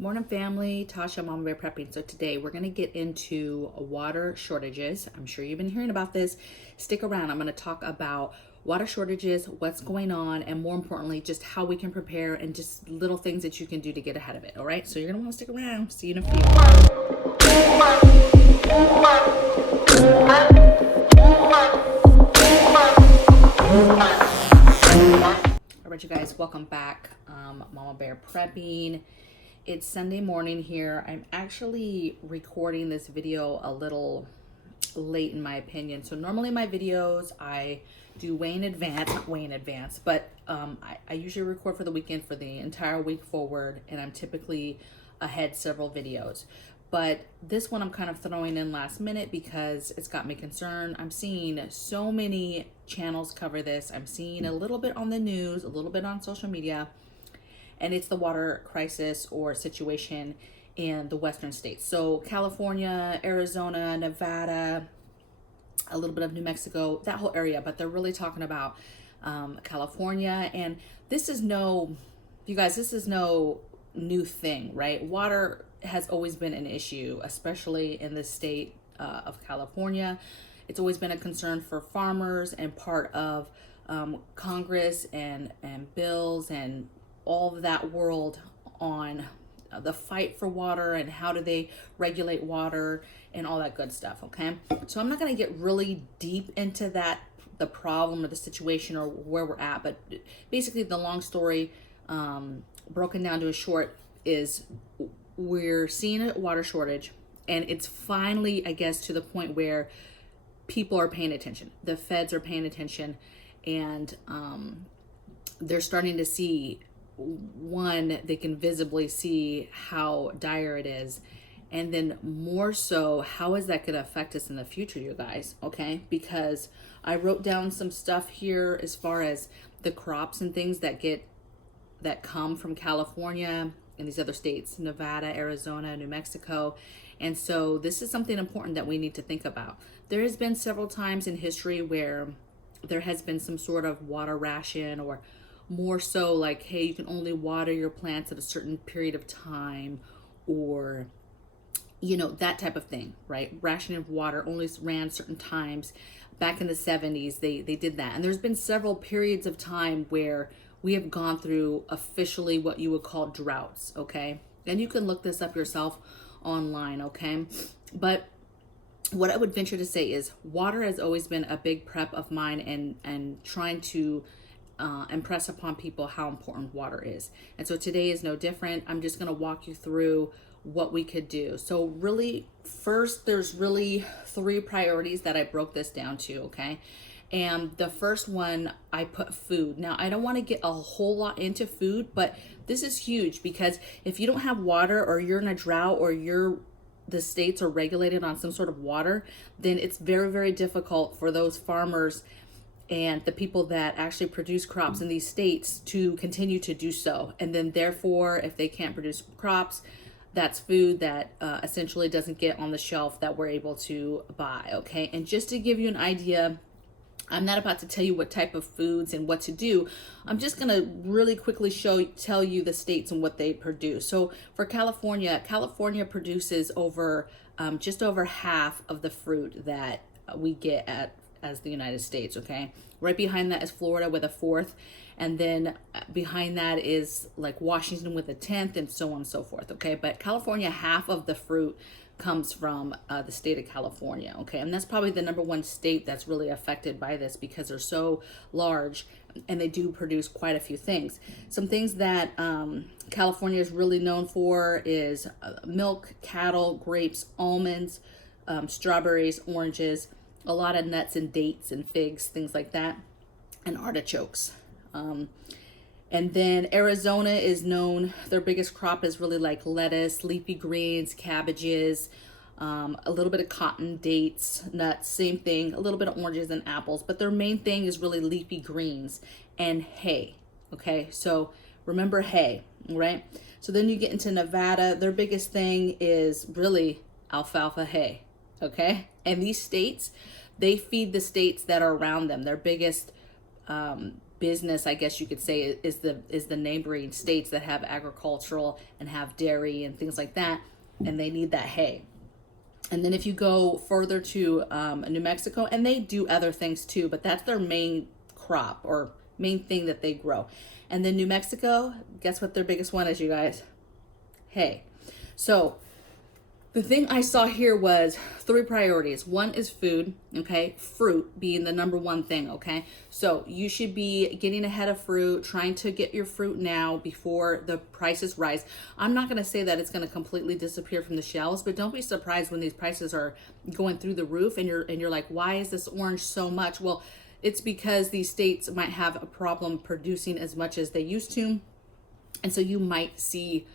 Morning family, Tasha, MAMABEAR prepping. So today we're going to get into water shortages. I'm sure you've been hearing about this. Stick around. I'm going to talk about water shortages, what's going on, and more importantly, just how we can prepare and just little things that you can do to get ahead of it. All right, so you're going to want to stick around. See you in a few. All right, you guys, welcome back. MAMABEAR prepping. It's Sunday morning here. I'm actually recording this video a little late in my opinion. So normally my videos I do way in advance, not way in advance, but I usually record for the weekend for the entire week forward, and I'm typically ahead several videos. But this one I'm kind of throwing in last minute because it's got me concerned. I'm seeing so many channels cover this. I'm seeing a little bit on the news, a little bit on social media, and it's the water crisis or situation in the western states. So California, Arizona, Nevada, a little bit of New Mexico, that whole area, but they're really talking about California. And this is no, you guys, this is no new thing, right? Water has always been an issue, especially in the state of California. It's always been a concern for farmers and part of Congress and bills and all of that world on the fight for water and how do they regulate water and all that good stuff. Okay, so I'm not going to get really deep into that, the problem or the situation or where we're at, but basically the long story broken down to a short is we're seeing a water shortage, and it's finally, I guess, to the point where people are paying attention. The feds are paying attention, and they're starting to see, one, they can visibly see how dire it is, and then more so, how is that going to affect us in the future, you guys? Okay, because I wrote down some stuff here as far as the crops and things that come from California and these other states, Nevada, Arizona, New Mexico. And so this is something important that we need to think about. There has been several times in history where there has been some sort of water ration, or more so like, hey, you can only water your plants at a certain period of time, or that type of thing, right? Rationing of water only ran certain times. Back in the 70s, they did that. And there's been several periods of time where we have gone through officially what you would call droughts, okay? And you can look this up yourself online, okay? But what I would venture to say is water has always been a big prep of mine, and trying to impress upon people how important water is. And so today is no different. I'm just going to walk you through what we could do. So really, first, there's really 3 priorities that I broke this down to, okay? And the first one, I put food. Now, I don't want to get a whole lot into food, but this is huge, because if you don't have water, or you're in a drought, or the states are regulated on some sort of water, then it's very, very difficult for those farmers and the people that actually produce crops in these states to continue to do so. And then therefore, if they can't produce crops, that's food that essentially doesn't get on the shelf that we're able to buy, okay? And just to give you an idea, I'm not about to tell you what type of foods and what to do. I'm just going to really quickly tell you the states and what they produce. So for California produces just over half of the fruit that we get as the United States, okay? Right behind that is Florida with a 4th, and then behind that is like Washington with a 10th, and so on and so forth, okay? But California, half of the fruit comes from the state of California, okay? And that's probably the #1 state that's really affected by this, because they're so large and they do produce quite a few things. Some things that California is really known for is milk, cattle, grapes, almonds, strawberries, oranges, a lot of nuts and dates and figs, things like that, and artichokes. And then Arizona is known, their biggest crop is really like lettuce, leafy greens, cabbages, a little bit of cotton, dates, nuts, same thing, a little bit of oranges and apples, but their main thing is really leafy greens and hay, okay? So remember hay, right? So then you get into Nevada, their biggest thing is really alfalfa hay, okay? And these states, they feed the states that are around them. Their biggest business, I guess you could say, is the neighboring states that have agricultural and have dairy and things like that, and they need that hay. And then if you go further to New Mexico, and they do other things too, but that's their main crop or main thing that they grow. And then New Mexico, guess what their biggest one is, you guys? Hay. So the thing I saw here was 3 priorities. One is food, okay? Fruit being the number one thing, okay? So you should be getting ahead of fruit, trying to get your fruit now before the prices rise. I'm not going to say that it's going to completely disappear from the shelves, but don't be surprised when these prices are going through the roof and you're like, why is this orange so much? Well, it's because these states might have a problem producing as much as they used to. And so you might see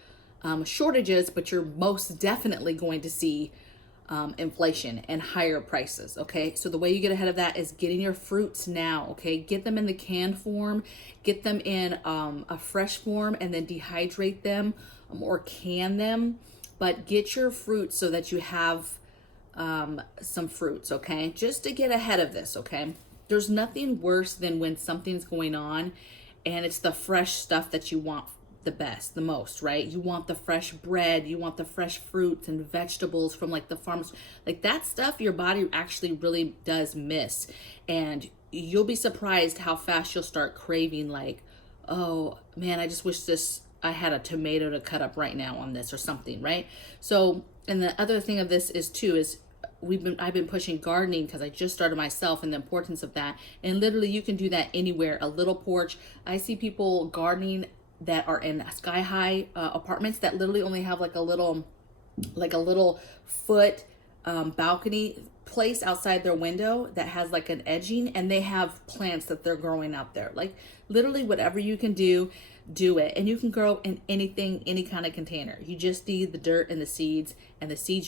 shortages, but you're most definitely going to see inflation and higher prices. Okay, so the way you get ahead of that is getting your fruits now. Okay, get them in the canned form, get them in a fresh form, and then dehydrate them or can them. But get your fruits so that you have some fruits. Okay, just to get ahead of this. Okay, there's nothing worse than when something's going on and it's the fresh stuff that you want the most, right? You want the fresh bread, you want the fresh fruits and vegetables from like the farms, like that stuff your body actually really does miss. And you'll be surprised how fast you'll start craving, like, oh man, I just wish I had a tomato to cut up right now on this or something, right? So, and the other thing of this is too, is I've been pushing gardening because I just started myself and the importance of that. And literally you can do that anywhere, a little porch. I see people gardening that are in sky high apartments that literally only have like a little foot balcony place outside their window that has like an edging, and they have plants that they're growing out there. Like literally whatever you can do it. And you can grow in anything, any kind of container. You just need the dirt and the seeds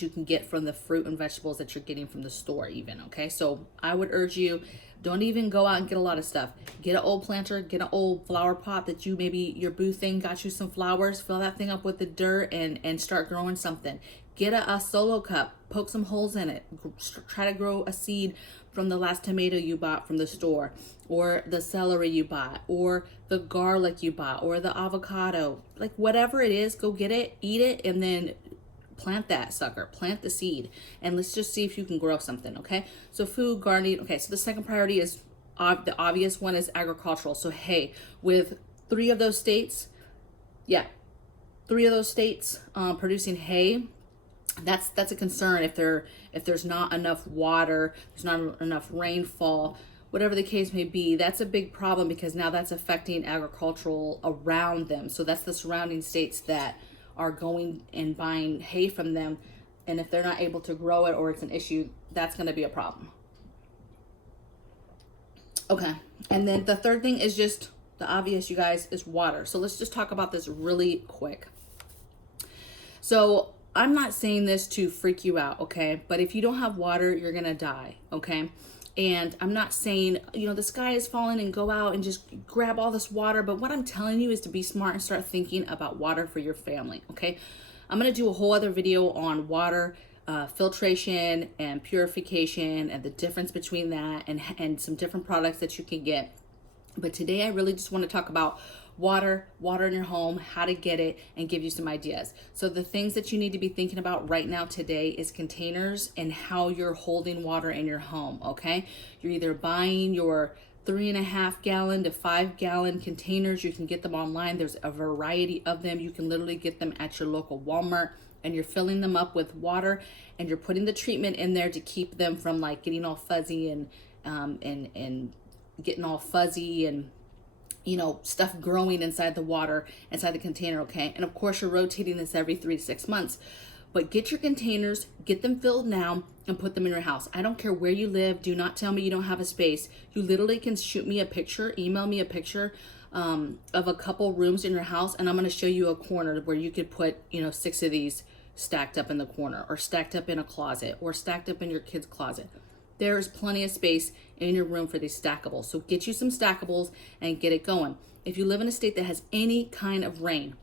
you can get from the fruit and vegetables that you're getting from the store even. Okay, so I would urge you, don't even go out and get a lot of stuff. Get an old planter, get an old flower pot that you, maybe your boo thing got you some flowers, fill that thing up with the dirt and start growing something. Get a solo cup, poke some holes in it, try to grow a seed from the last tomato you bought from the store, or the celery you bought, or the garlic you bought, or the avocado. Like whatever it is, go get it, eat it, and then plant that sucker, plant the seed, and let's just see if you can grow something. Okay, so food, gardening. Okay, so the second priority is the obvious one is agricultural. So hey, with 3 of those states, producing hay, that's a concern. If there's not enough water, there's not enough rainfall, whatever the case may be, that's a big problem, because now that's affecting agricultural around them. So that's the surrounding states that are going and buying hay from them, and if they're not able to grow it or it's an issue, that's going to be a problem. Okay, and then the third thing is just the obvious, you guys, is water. So let's just talk about this really quick. So I'm not saying this to freak you out, okay? But if you don't have water, you're gonna die, okay? And I'm not saying, the sky is falling and go out and just grab all this water. But what I'm telling you is to be smart and start thinking about water for your family, okay? I'm going to do a whole other video on water filtration and purification and the difference between that and some different products that you can get. But today I really just want to talk about water in your home, how to get it, and give you some ideas. So the things that you need to be thinking about right now today is containers and how you're holding water in your home, okay? You're either buying your 3.5 gallon to 5 gallon containers. You can get them online. There's a variety of them. You can literally get them at your local Walmart, and you're filling them up with water, and you're putting the treatment in there to keep them from like getting all fuzzy and getting all fuzzy and stuff growing inside the water, inside the container, okay? And of course, you're rotating this every 3 to 6 months. But get your containers, get them filled now, and put them in your house. I don't care where you live. Do not tell me you don't have a space. You literally can shoot me a picture, email me a picture of a couple rooms in your house, and I'm going to show you a corner where you could put, 6 of these stacked up in the corner, or stacked up in a closet, or stacked up in your kid's closet. There is plenty of space in your room for these stackables. So get you some stackables and get it going. If you live in a state that has any kind of rain,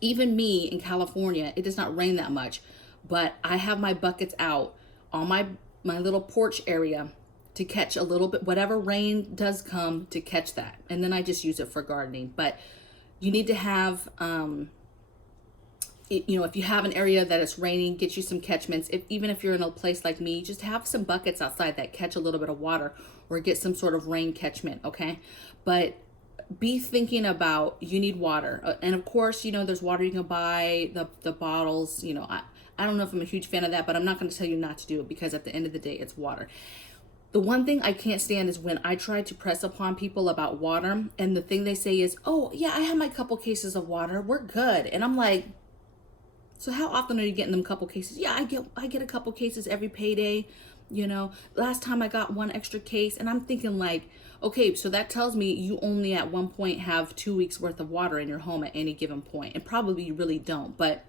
even me in California, it does not rain that much, but I have my buckets out on my little porch area to catch a little bit, whatever rain does come, to catch that. And then I just use it for gardening. But you need to have, if you have an area that it's raining, get you some catchments. Even if you're in a place like me, just have some buckets outside that catch a little bit of water, or get some sort of rain catchment, okay? But be thinking about, you need water. And of course, there's water you can buy, the bottles, I don't know if I'm a huge fan of that, but I'm not going to tell you not to do it, because at the end of the day, it's water. The one thing I can't stand is when I try to press upon people about water, and the thing they say is, oh yeah, I have my couple cases of water, we're good. And I'm like, so how often are you getting them couple cases? Yeah, I get a couple cases every payday. Last time I got one extra case, and I'm thinking like, okay, so that tells me you only at one point have 2 weeks worth of water in your home at any given point. And probably you really don't, but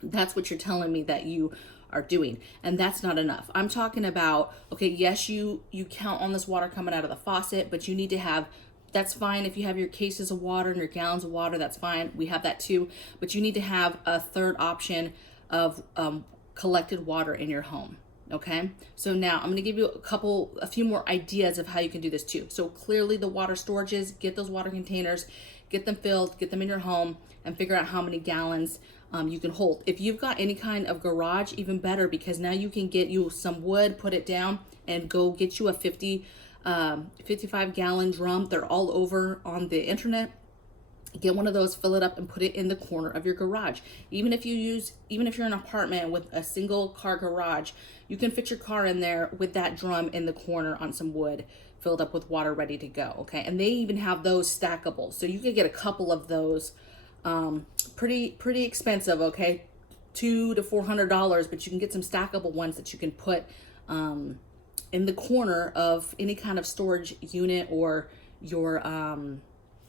that's what you're telling me that you are doing. And that's not enough. I'm talking about, okay, yes, you count on this water coming out of the faucet, but you need to have, that's fine if you have your cases of water and your gallons of water, that's fine. We have that too. But you need to have a third option of collected water in your home. Okay, so now I'm going to give you a few more ideas of how you can do this too. So clearly the water storages, get those water containers, get them filled, get them in your home, and figure out how many gallons you can hold. If you've got any kind of garage, even better, because now you can get you some wood, put it down, and go get you a 55-gallon drum. They're all over on the internet. Get one of those, fill it up, and put it in the corner of your garage. Even if you're in an apartment with a single car garage, you can fit your car in there with that drum in the corner on some wood, filled up with water, ready to go. Okay, and they even have those stackable, so you could get a couple of those. Pretty expensive. Okay, $200 to $400, but you can get some stackable ones that you can put in the corner of any kind of storage unit, or your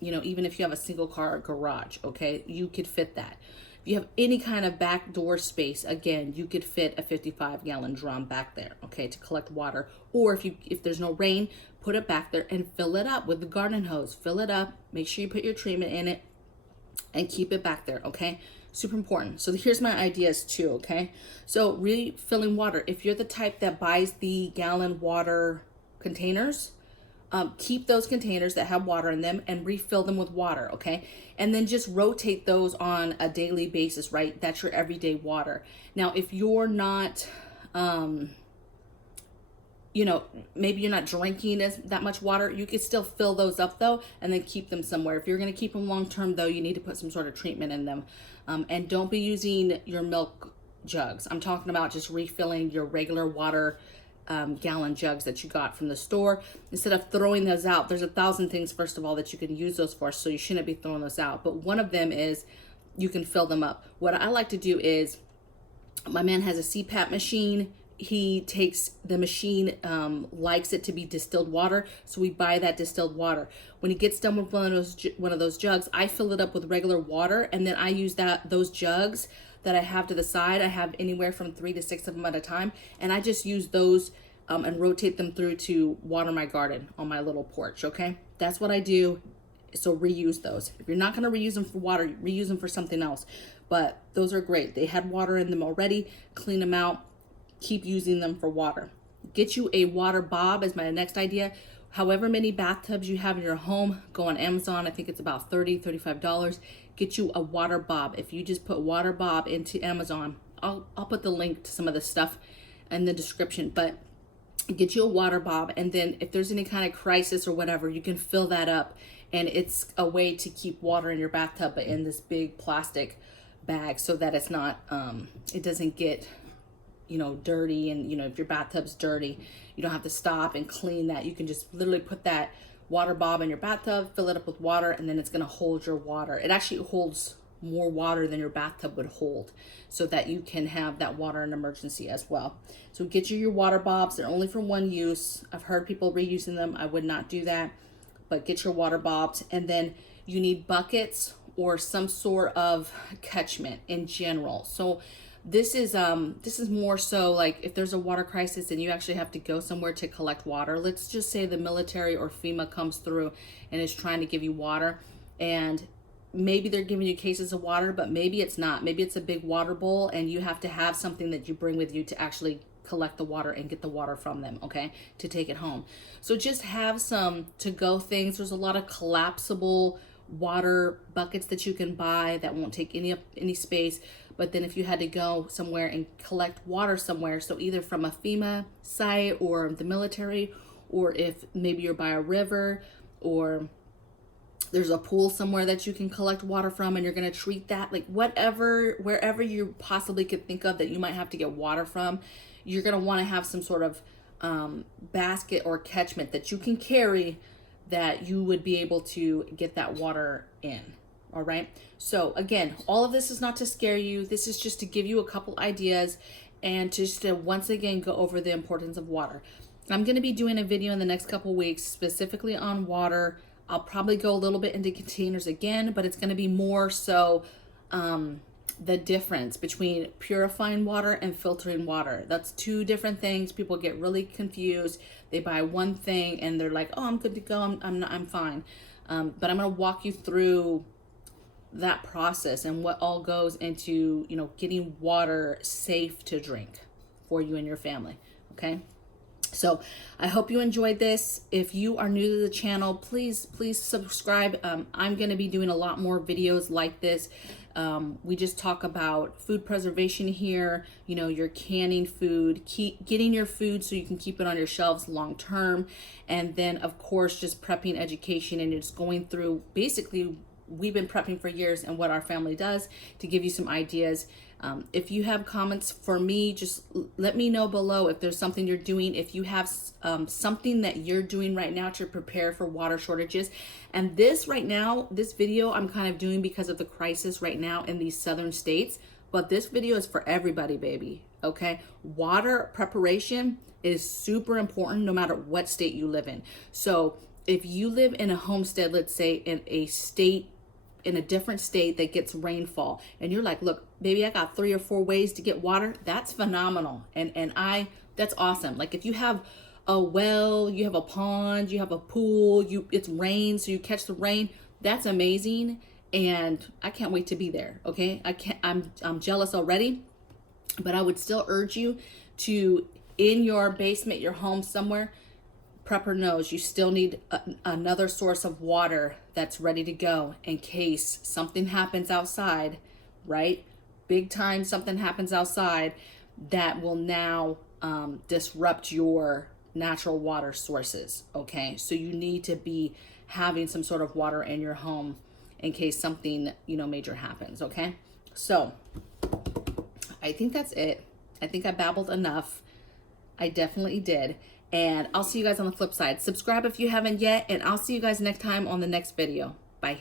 even if you have a single car garage, okay, you could fit that. If you have any kind of back door space, again, you could fit a 55-gallon drum back there, okay, to collect water. Or if there's no rain, put it back there and fill it up with the garden hose. Fill it up, make sure you put your treatment in it, and keep it back there, okay? Super important. So here's my ideas too, okay? So refilling water. If you're the type that buys the gallon water containers, keep those containers that have water in them and refill them with water, okay? And then just rotate those on a daily basis, right? That's your everyday water. Now, if you're not, maybe you're not drinking that much water, you can still fill those up though, and then keep them somewhere. If you're going to keep them long term though, you need to put some sort of treatment in them. And don't be using your milk jugs. I'm talking about just refilling your regular water gallon jugs that you got from the store. Instead of throwing those out, there's 1,000 things, first of all, that you can use those for, so you shouldn't be throwing those out. But one of them is you can fill them up. What I like to do is, my man has a CPAP machine. He takes the machine, likes it to be distilled water, so we buy that distilled water. When he gets done with one of those jugs, I fill it up with regular water, and then I use those jugs that I have to the side. I have anywhere from 3 to 6 of them at a time, and I just use those and rotate them through to water my garden on my little porch, okay? That's what I do. So reuse those. If you're not going to reuse them for water, reuse them for something else. But those are great. They had water in them already. Clean them out. Keep using them for water. Get you a water bob is my next idea. However many bathtubs you have in your home, go on Amazon. I think it's about $30, $35. Get you a water bob. If you just put water bob into Amazon, I'll put the link to some of this stuff in the description, but get you a water bob, and then if there's any kind of crisis or whatever, you can fill that up, and it's a way to keep water in your bathtub, but in this big plastic bag, so that it's not it doesn't get dirty. And if your bathtub's dirty, you don't have to stop and clean that. You can just literally put that water bob in your bathtub, fill it up with water, and then it's going to hold your water. It actually holds more water than your bathtub would hold, so that you can have that water in emergency as well. So get you your water bobs. They're only for one use. I've heard people reusing them. I would not do that, but get your water bobs. And then you need buckets or some sort of catchment in general. So this is more so like if there's a water crisis and you actually have to go somewhere to collect water. Let's just say the military or FEMA comes through and is trying to give you water, and maybe they're giving you cases of water, but maybe it's not. Maybe it's a big water bowl, and you have to have something that you bring with you to actually collect the water and get the water from them, okay, to take it home. So just have some to-go things. There's a lot of collapsible water buckets that you can buy that won't take any space. But then if you had to go somewhere and collect water somewhere, so either from a FEMA site or the military, or if maybe you're by a river, or there's a pool somewhere that you can collect water from, and you're going to treat that, like whatever, wherever you possibly could think of that you might have to get water from, you're going to want to have some sort of basket or catchment that you can carry that you would be able to get that water in. All right. So again, all of this is not to scare you. This is just to give you a couple ideas and just to once again go over the importance of water. I'm going to be doing a video in the next couple weeks specifically on water. I'll probably go a little bit into containers again, but it's going to be more so the difference between purifying water and filtering water. That's two different things. People get really confused. They buy one thing and they're like, oh, I'm good to go. I'm fine. But I'm going to walk you through that process and what all goes into, you know, getting water safe to drink for you and your family. Okay. So I hope you enjoyed this. If you are new to the channel, please subscribe. I'm going to be doing a lot more videos like this. We just talk about food preservation here. You know, you're canning food, getting your food so you can keep it on your shelves long term. And then of course, just prepping education and just going through basically we've been prepping for years and what our family does to give you some ideas. If you have comments for me, just let me know below if there's something you're doing. If you have something that you're doing right now to prepare for water shortages. And this right now, this video I'm kind of doing because of the crisis right now in these southern states. But this video is for everybody, baby. Okay. Water preparation is super important no matter what state you live in. So if you live in a homestead, let's say in a different state that gets rainfall, and you're like, look, baby, I got 3 or 4 ways to get water. That's phenomenal. That's awesome. Like if you have a well, you have a pond, you have a pool, it's rain, so you catch the rain. That's amazing. And I can't wait to be there. Okay. I'm jealous already, but I would still urge you to, in your basement, your home somewhere, prepper knows you still need another source of water that's ready to go in case something happens outside, right? Big time something happens outside that will now disrupt your natural water sources, okay? So you need to be having some sort of water in your home in case something, you know, major happens, okay? So I think that's it. I think I babbled enough. I definitely did. And I'll see you guys on the flip side. Subscribe if you haven't yet, and I'll see you guys next time on the next video. Bye.